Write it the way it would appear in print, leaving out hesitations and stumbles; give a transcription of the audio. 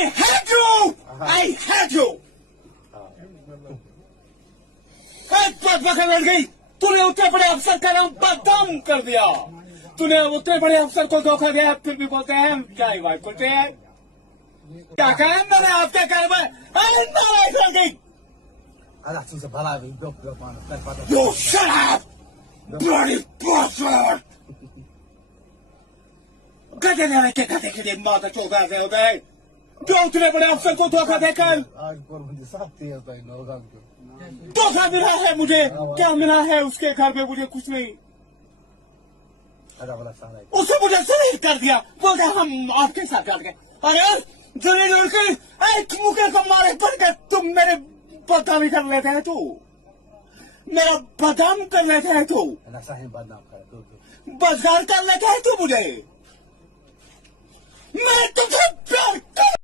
I hate you! I hate you! पकड़ लड़ गई। तूने उतने बड़े अफसर का नाम बदनाम कर दिया। तूने उतने बड़े अफसर को धोखा दिया, फिर भी बोलते हैं क्या ही बात बोलते हैं। क्या कहें मैंने आपके घर में नाराज लड़ गई। You shut up! Bloody bastard! गधे ने के गधे के लिए माता चौदह से होते हैं। जो उतने बड़े अफसर को धोखा देकर धोखा मिला है मुझे। क्या मिला है उसके घर में? मुझे कुछ नहीं। उसने मुझे जलील कर दिया। बोलते हम आपके साथ जाते गए। अरे जलील उनके एक मुके को मारे पड़ के तुम मेरे बदनामी कर लेते हैं। तू मेरा बदनाम कर लेते हैं। तू बदनाम कर लेते हैं। तू मुझे मैं तुझे प्यार कर